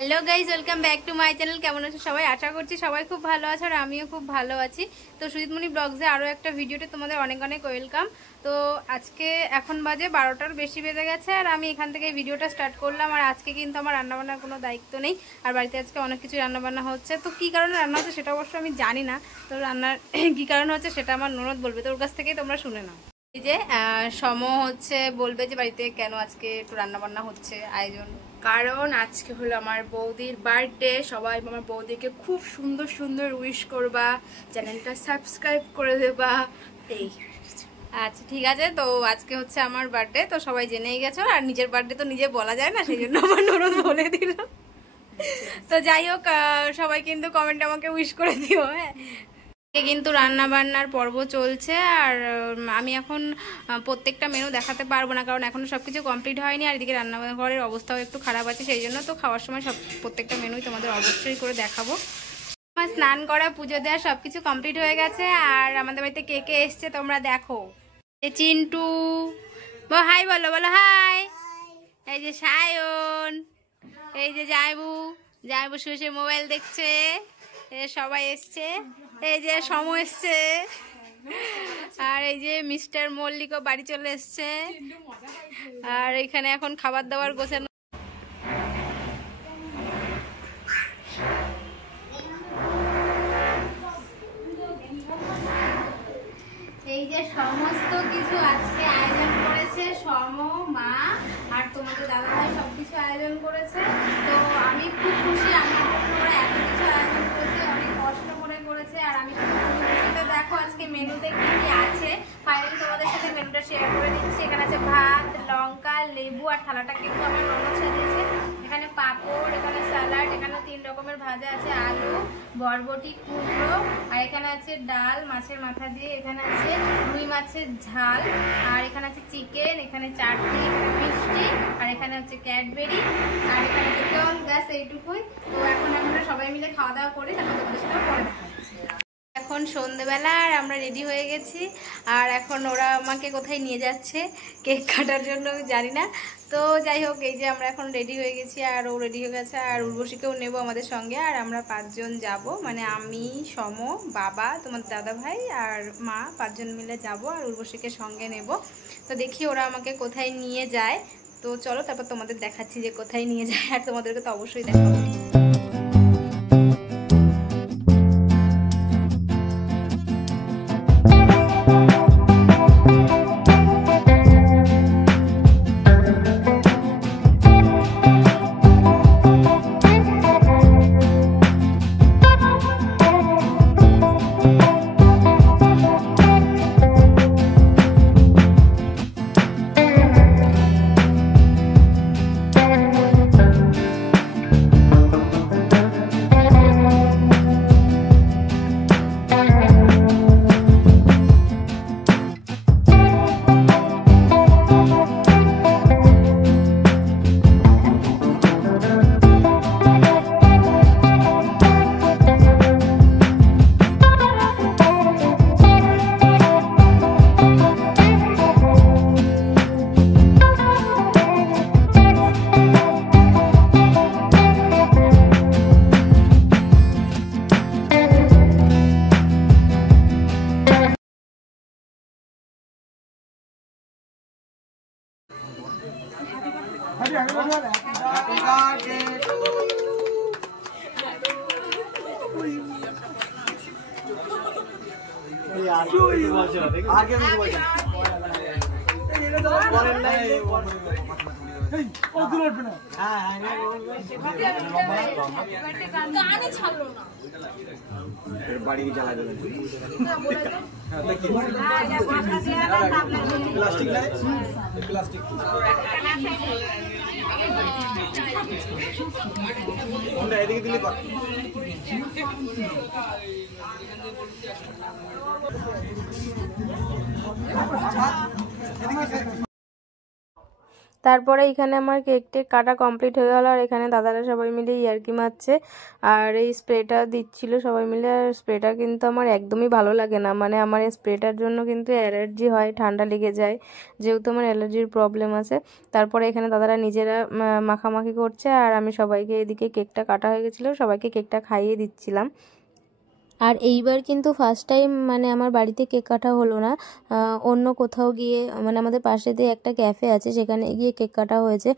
Hello guys welcome back to my channel. केमन आছো সবাই? আশা করছি সবাই খুব ভালো আছে আর আমিও খুব ভালো আছি। তো সুজিতমণি ব্লগসে আরও একটা ভিডিওতে তোমাদের অনেক অনেক ওয়েলকাম। তো আজকে এখন বাজে 12টার বেশি বেজে গেছে আর আমি এখান থেকে ভিডিওটা স্টার্ট করলাম। আর আজকে কিন্তু আমার রান্নাবান্নার কোনো দায়িত্ব নেই আর বাড়িতে আজকে অনেক কিছু রান্নাবান্না হচ্ছে। তো কী কারণে রান্না হচ্ছে সেটা অবশ্য আমি জানি না। তো রান্নার কী কারণে হচ্ছে সেটা আমার ননদ বলবে, তো ওর কাছ থেকেই তোমরা শুনে নাও। এই যে সম হচ্ছে বলবে যে বাড়িতে কেন আজকে একটু রান্নাবান্না হচ্ছে আয়োজন। কারণ আজকে হলো আমার বৌদির বার্থডে। সবাই আমার বৌদিকে খুব সুন্দর সুন্দর উইশ করবা, চ্যানেলটা সাবস্ক্রাইব করে দেবা। এই আচ্ছা ঠিক আছে। তো আজকে হচ্ছে আমার বার্থডে, তো সবাই জেনেই গেছো আর নিজের বার্থডে তো নিজে বলা যায় না, সেই জন্য আমার ননদ বলে দিল। তো যাই হোক, সবাই কিন্তু কমেন্টে আমাকে উইশ করে দিও। হ্যাঁ, কিন্তু রান্না বান্নার পর্ব চলছে আর আমি এখন প্রত্যেকটা মেনু দেখাতে পারবো না, কারণ এখনো সবকিছু কমপ্লিট হয়নি আর এদিকে রান্নাঘরের অবস্থাও একটু খারাপ আছে, সেই জন্য তো খাওয়ার সময় প্রত্যেকটা মেনুই তোমাদের অবশ্যই করে দেখাবো। আমার স্নান করা, পুজো দেওয়া সবকিছু কমপ্লিট হয়ে গেছে আর আমাদের বাড়িতে কে কে এসছে তোমরা দেখো। এই চিন্টু হাই বলো, বলো হাই। এই যে সায়ন, এই যে জাইবু শুয়ে মোবাইল দেখছে, সবাই এসছে। এই যে সম এসছে আর এই যে মিস্টার মল্লিকও বাড়ি চলে এসছে। আর এখানে এখন খাবার দাবার গোছানো। এই যে সমস্ত কিছু আজকে আয়োজন করেছে সম, মা আর তোমাদের দাদা ভাই সবকিছু আয়োজন করেছে। তো আমি খুব খুশি, আমার ওরা এত কিছু আয়োজন করেছে, অনেক কষ্ট করে করেছে আর আমি খুব খুশি। তো দেখো আজকে মেনুতে কি কি আছে, ফাইনালি তোমাদের সাথে মেনুটা শেয়ার করে দিচ্ছি। এখানে আছে ভাত, লঙ্কা, লেবু আর থালাটা কিন্তু আমার ননদ সাজিয়েছে। এখানে পাঁপড়, এখানে স্যালাড, এখানে 3 রকমের ভাজা আছে, আলু, বরবটি, কুমড়ো, আর এখানে আছে ডাল মাছের মাথা দিয়ে, এখানে আছে রুই মাছের ঝাল, আর এখানে আছে চিকেন, এখানে চাটনি, মিষ্টি, আর এখানে হচ্ছে ক্যাডবেরি, আর এখানে আছে টন গ্যাস। এইটুকুই। তো এখন আমরা সবাই মিলে খাওয়া দাওয়া করি, তারপর তোমাদের সাথে পরে দেখা হচ্ছে। এখন সন্ধ্যেবেলা আর আমরা রেডি হয়ে গেছি আর এখন ওরা আমাকে কোথায় নিয়ে যাচ্ছে কেক কাটার জন্য আমি জানি না। তো যাই হোক, এই যে আমরা এখন রেডি হয়ে গেছি আর ও রেডি হয়ে গেছে আর উর্বশীকেও নেবো আমাদের সঙ্গে। আর আমরা 5 জন যাব, মানে আমি, সম, বাবা, তোমার দাদা ভাই আর মা, 5 জন মিলে যাব আর উর্বশীকে সঙ্গে নেব। তো দেখি ওরা আমাকে কোথায় নিয়ে যায়। তো চলো তারপর তোমাদের দেখাচ্ছি যে কোথায় নিয়ে যায় আর তোমাদেরকে তো অবশ্যই দেখাবো। বাড়ি জ্বালা দেবেন প্লাস্টিক এদিকে দিলে তারপরে এখানে আমার কেকটা কাটা কমপ্লিট হয়ে গেল, আর এখানে দাদারা সবাই মিলে ইয়ার্কি মারছে আর এই স্প্রেটা দিচ্ছিল সবাই মিলে। আর স্প্রেটা কিন্তু আমার একদমই ভালো লাগে না, মানে আমার এই স্প্রেটার জন্য কিন্তু অ্যালার্জি হয়, ঠান্ডা লেগে যায়, যেহেতু আমার অ্যালার্জির প্রবলেম আছে। তারপরে এখানে দাদারা নিজেরা মাখামাখি করছে আর আমি সবাইকে, এদিকে কেকটা কাটা হয়ে গেছিলো, সবাইকে কেকটা খাইয়ে দিচ্ছিলাম। আর এইবার কিন্তু ফার্স্ট টাইম মানে আমার বাড়িতে কেক কাটা হলো না, অন্য কোথাও গিয়ে, মানে আমাদের পাশে দিয়ে একটা ক্যাফে আছে সেখানে গিয়ে কেক কাটা হয়েছে।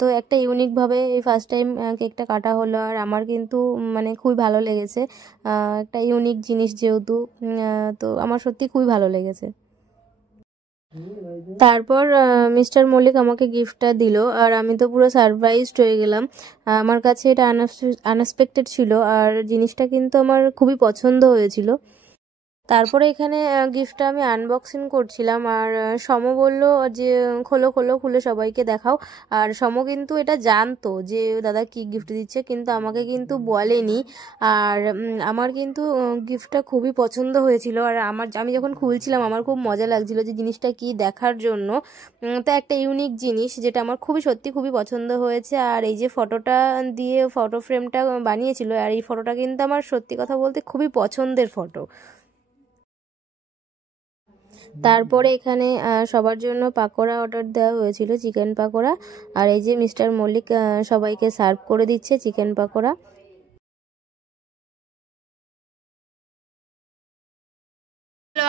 তো একটা ইউনিকভাবে এই ফার্স্ট টাইম কেকটা কাটা হলো, আর আমার কিন্তু মানে খুবই ভালো লেগেছে, একটা ইউনিক জিনিস যেহেতু, তো আমার সত্যি খুবই ভালো লেগেছে। তারপর মিস্টার মল্লিক আমাকে গিফটটা দিল আর আমি তো পুরো সারপ্রাইজড হয়ে গেলাম। আমার কাছে এটা আনএক্সপেক্টেড ছিল আর জিনিসটা কিন্তু আমার খুবই পছন্দ হয়েছিল। তারপরে এখানে গিফটটা আমি আনবক্সিং করছিলাম আর সম বলল যে খোলো খোলো, খুলে সবাইকে দেখাও। আর সম কিন্তু এটা জানতো যে দাদা কি গিফট দিচ্ছে, কিন্তু আমাকে কিন্তু বলেনি। আর আমার কিন্তু গিফটটা খুবই পছন্দ হয়েছিল আর আমি যখন খুলছিলাম আমার খুব মজা লাগছিল যে জিনিসটা কি দেখার জন্য। তো একটা ইউনিক জিনিস যেটা আমার সত্যি খুবই পছন্দ হয়েছে। আর এই যে ফটোটা দিয়ে ফটো ফ্রেমটা বানিয়েছিল, আর এই ফটোটা কিন্তু আমার সত্যি কথা বলতে খুবই পছন্দের ফটো। তারপরে এখানে সবার জন্য পাকোড়া অর্ডার দেওয়া হয়েছিল, চিকেন পাকোড়া। আর এই যে মিস্টার মল্লিক সবাইকে সার্ভ করে দিচ্ছে চিকেন পাকোড়া।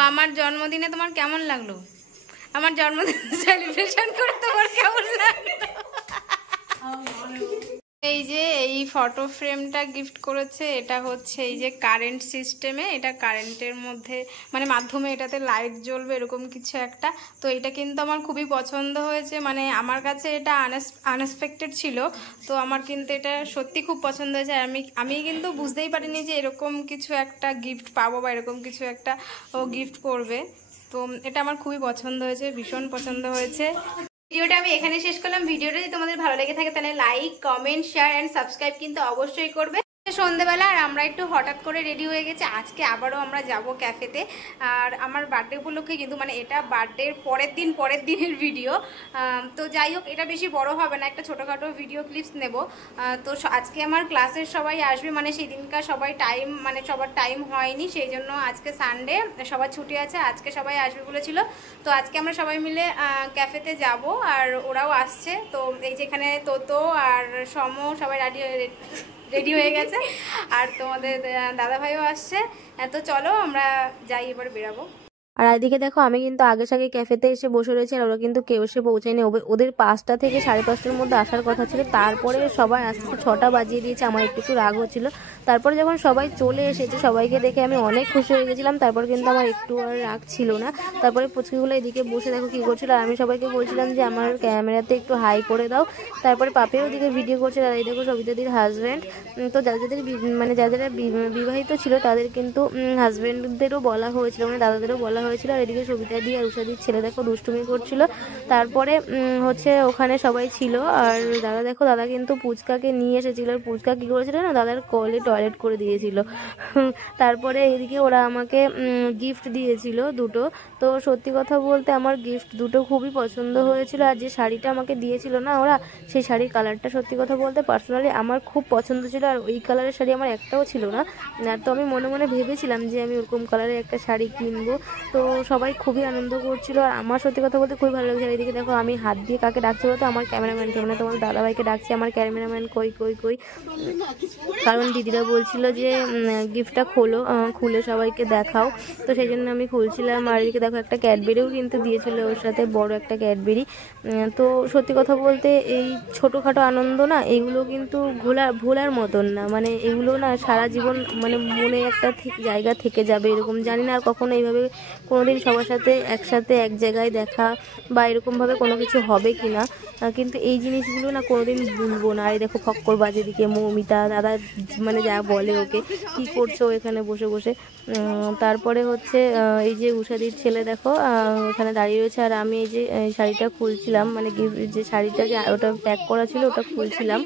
আমার জন্মদিনে তোমার কেমন লাগলো? আমার জন্মদিন সেলিব্রেশন করে তোমার কেমন লাগলো? এই যে এই ফটো ফ্রেমটা গিফট করেছে, এটা হচ্ছে এই যে কারেন্ট সিস্টেমে, এটা কারেন্টের মধ্যে মানে মাধ্যমে এটাতে লাইট জ্বলবে এরকম কিছু একটা। তো এটা কিন্তু আমার খুবই পছন্দ হয়েছে, মানে আমার কাছে এটা আনএক্সপেক্টেড ছিল, তো আমার কিন্তু এটা সত্যি খুব পছন্দ হয়েছে। আমি কিন্তু বুঝতেই পারিনি যে এরকম কিছু একটা গিফট পাবো বা এরকম কিছু একটা ও গিফট করবে। তো এটা আমার খুবই পছন্দ হয়েছে, ভীষণ পছন্দ হয়েছে। ভিডিওটা আমি এখানে শেষ করলাম। ভিডিওটা যদি তোমাদের ভালো লেগে থাকে তাহলে like, comment, share and subscribe কিন্তু অবশ্যই করবে। সন্ধ্যেবেলা আর আমরা একটু হঠাৎ করে রেডি হয়ে গেছি, আজকে আবারও আমরা যাব ক্যাফেতে। আর আমার বার্থডে উপলক্ষে কিন্তু, মানে এটা বার্থডের পরের দিনের ভিডিও। তো যাই হোক, এটা বেশি বড় হবে না, একটা ছোটোখাটো ভিডিও ক্লিপস নেব। তো আজকে আমার ক্লাসের সবাই আসবে, মানে সেই দিনকার সবার টাইম হয়নি, সেই জন্য আজকে সানডে, সবার ছুটি আছে, আজকে সবাই আসবে বলেছিল। তো আজকে আমরা সবাই মিলে ক্যাফেতে যাব আর ওরাও আসছে। তো এই যেখানে তোতো আর সম সবাই রেডি হয়ে গেছে, আর তোমাদের দাদা ভাইও আসছে। তো চলো আমরা যাই, এবার বেরাবো। আর এদিকে দেখো আমি কিন্তু আগে ক্যাফেতে এসে বসে রয়েছি আর ওরা কিন্তু কেউ এসে পৌঁছায়নি। ওদের 5টা থেকে 5:30টার মধ্যে আসার কথা ছিল, তারপরে সবাই আস্তে আস্তে 6টা বাজিয়ে দিয়েছে। আমার একটু রাগ হচ্ছিল। তারপরে যখন সবাই চলে এসেছে, সবাইকে দেখে আমি অনেক খুশি হয়ে গেছিলাম। তারপর কিন্তু আমার একটু আর রাগ ছিল না। তারপরে পুচকিগুলো এদিকে বসে দেখো কি করছিল, আর আমি সবাইকে বলছিলাম যে আমার ক্যামেরাতে একটু হাই করে দাও। তারপরে পাপিও ওদিকে ভিডিও করছিল। আর এই দেখো সবিতাদির হাজব্যান্ড। তো যারা বিবাহিত ছিল তাদের কিন্তু হাজব্যান্ডদেরও বলা হয়েছিল, মানে দাদাদেরও বলা হয়েছিল। আর এদিকে সবিতা দি আর উষাদির ছেলে দেখো দুষ্টুমি করছিল। তারপরে হচ্ছে ওখানে সবাই ছিল। আর দাদা কিন্তু পুচকাকে নিয়ে এসেছিল, আর পুচকা কি করেছিল না, দাদার কোলে টয়লেট করে দিয়েছিল। তারপরে এদিকে ওরা আমাকে গিফট দিয়েছিল দুটো। তো সত্যি কথা বলতে আমার গিফট দুটো খুবই পছন্দ হয়েছিল। আর যে শাড়িটা আমাকে দিয়েছিল না ওরা, সেই শাড়ির কালারটা সত্যি কথা বলতে পার্সোনালি আমার খুব পছন্দ ছিল। আর ওই কালারের শাড়ি আমার একটাও ছিল না। তো আমি মনে মনে ভেবেছিলাম যে আমি ওরকম কালারের একটা শাড়ি কিনবো। তো সবাই খুবই আনন্দ করছিল আর আমার সত্যি কথা বলতে খুবই ভালো লাগছে। আর এদিকে দেখো আমি হাত দিয়ে কাকে ডাকছি বলতে, আমার ক্যামেরাম্যানকে, মানে তোমার দাদাভাইকে ডাকছি। আমার ক্যামেরাম্যান কই, কারণ দিদিরা বলছিল যে গিফটটা খুলে সবাইকে দেখাও, তো সেই জন্য আমি খুলছিলাম। আর এদিকে দেখো একটা ক্যাডবেরিও কিন্তু দিয়েছিল ওর সাথে, বড় একটা ক্যাডবেরি। তো সত্যি কথা বলতে এই ছোটোখাটো আনন্দ না, এগুলো কিন্তু ভোলার মতন না, মানে এগুলো না সারা জীবন মানে মনে একটা জায়গা থেকে যাবে এরকম। জানি না আর কখনো এইভাবে কোনোদিন সবার সাথে একসাথে এক জায়গায় দেখা বা এরকমভাবে কোনো কিছু হবে কি না, কিন্তু এই জিনিসগুলো না কোনোদিন ভুলবো না। আর দেখো ফক্কর বাজে দিকে মৌমিতা দাদা, মানে যা বলে ওকে, কি করছো এখানে বসে বসে। তারপরে হচ্ছে এই যে উষাদির ছেলে দেখো এখানে দাঁড়িয়ে রয়েছে। আর আমি এই যে শাড়িটা খুলছিলাম, মানে যে শাড়িটা ওটা প্যাক করা ছিল ওটা খুলছিলাম।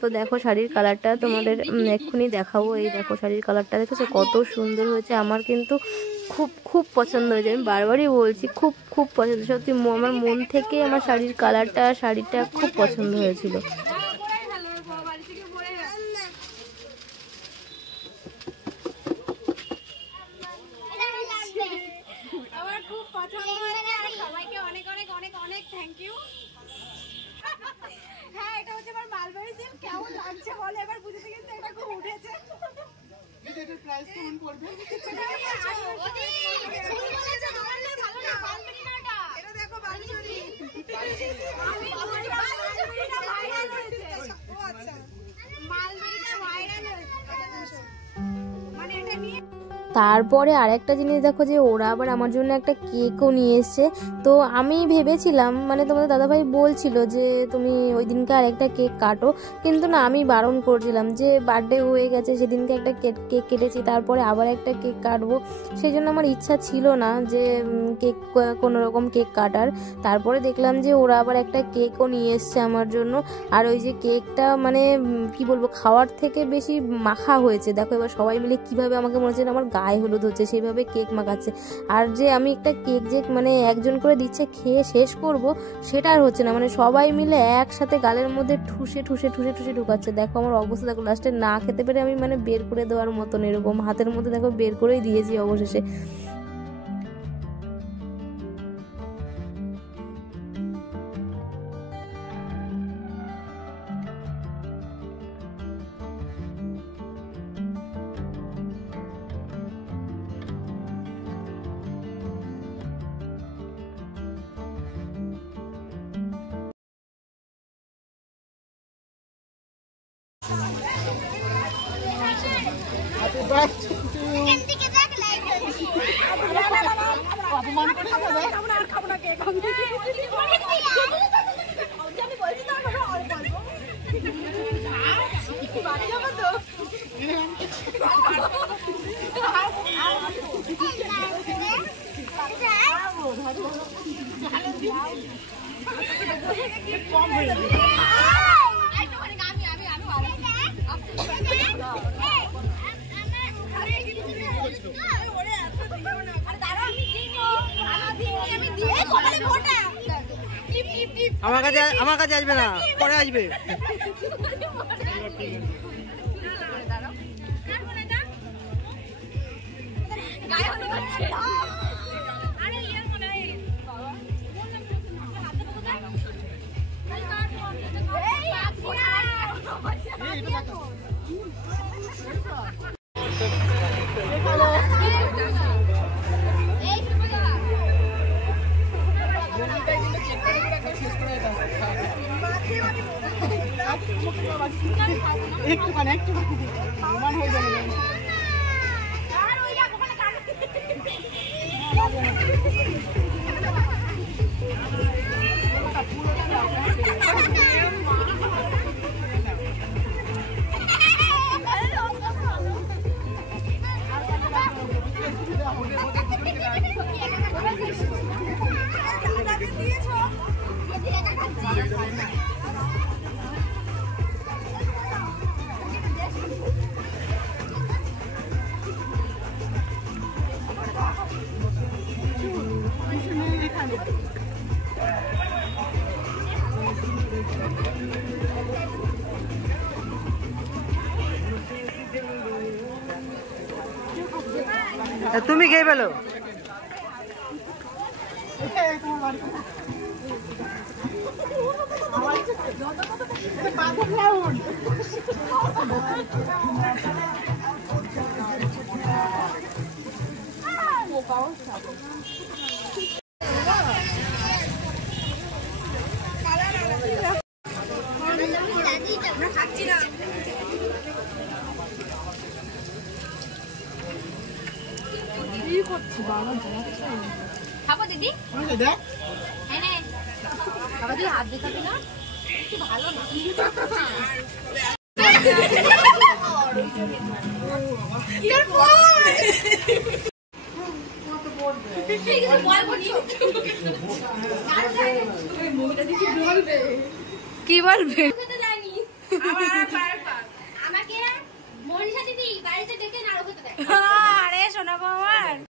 তো দেখো শাড়ির কালারটা তোমাদের এক্ষুনি দেখাবো। এই দেখো শাড়ির কালারটা দেখো কত সুন্দর হয়েছে। আমার কিন্তু খুব খুব পছন্দ হয়েছে, আমি বারবারই বলছি খুব খুব পছন্দ, সত্যি আমার মন থেকে আমার শাড়ির কালারটা শাড়িটা খুব পছন্দ হয়েছিল। আমার খুব পছন্দ হয়েছে আর সবাইকে অনেক অনেক অনেক অনেক থ্যাংক ইউ। হ্যাঁ এটা হচ্ছে আমার মালবারি সিল্ক, কেমন লাগছে বলো এবার বুঝতে, কিন্তু এটা খুব উঠেছে। এটার প্রাইস কেমন পড়বে? এটা দেখো বালুচুরি, মালবারিটা ভাইরাল হয়েছে। ও আচ্ছা মালবারিটা ভাইরাল হয়েছে, মানে এটা নিয়ে। তারপরে আরেকটা জিনিস দেখো যে ওরা আবার আমার জন্য একটা কেকও নিয়ে এসছে। তো আমি ভেবেছিলাম, মানে তোমাদের দাদাভাই বলছিল যে তুমি ওই দিনকে আরেকটা কেক কাটো, কিন্তু না আমি বারণ করছিলাম যে বার্থডে হয়ে গেছে, সেদিনকে একটা কেক কেটেছি, তারপরে আবার একটা কেক কাটবো, সেই জন্য আমার ইচ্ছা ছিল না যে কেক কোনো রকম কেক কাটার। তারপরে দেখলাম যে ওরা আবার একটা কেকও নিয়ে এসছে আমার জন্য। আর ওই যে কেকটা মানে কি বলবো, খাওয়ার থেকে বেশি মাখা হয়েছে। দেখো এবার সবাই মিলে কিভাবে আমাকে মনে হচ্ছে আমার গায়ে হলুদ হচ্ছে সেইভাবে কেক মাখাচ্ছে। আর যে আমি একটা কেক যে মানে একজন করে দিচ্ছে খেয়ে শেষ করব, সেটা আর হচ্ছে না, মানে সবাই মিলে একসাথে গালের মধ্যে ঠুসে ঠুসে ঠুসে ঠুসে ঢুকাচ্ছে। দেখো আমার অবস্থা দেখো, লাস্টে না খেতে পেরে আমি মানে বের করে দেওয়ার মতন এরকম হাতের মধ্যে দেখো বের করেই দিয়েছি অবশেষে। আমার কাছে আসবে না, পরে আসবে। তুমি খেয়ে ফেলো। খাবো দিদি? বাবা তুই হাত দেখাবি না? একটু ভালো না কি বলবে? আমাকে মনীষা দিদি বাড়িতে ডেকে নাড়ু খেতে দেয়। আরে শোনা বাবা।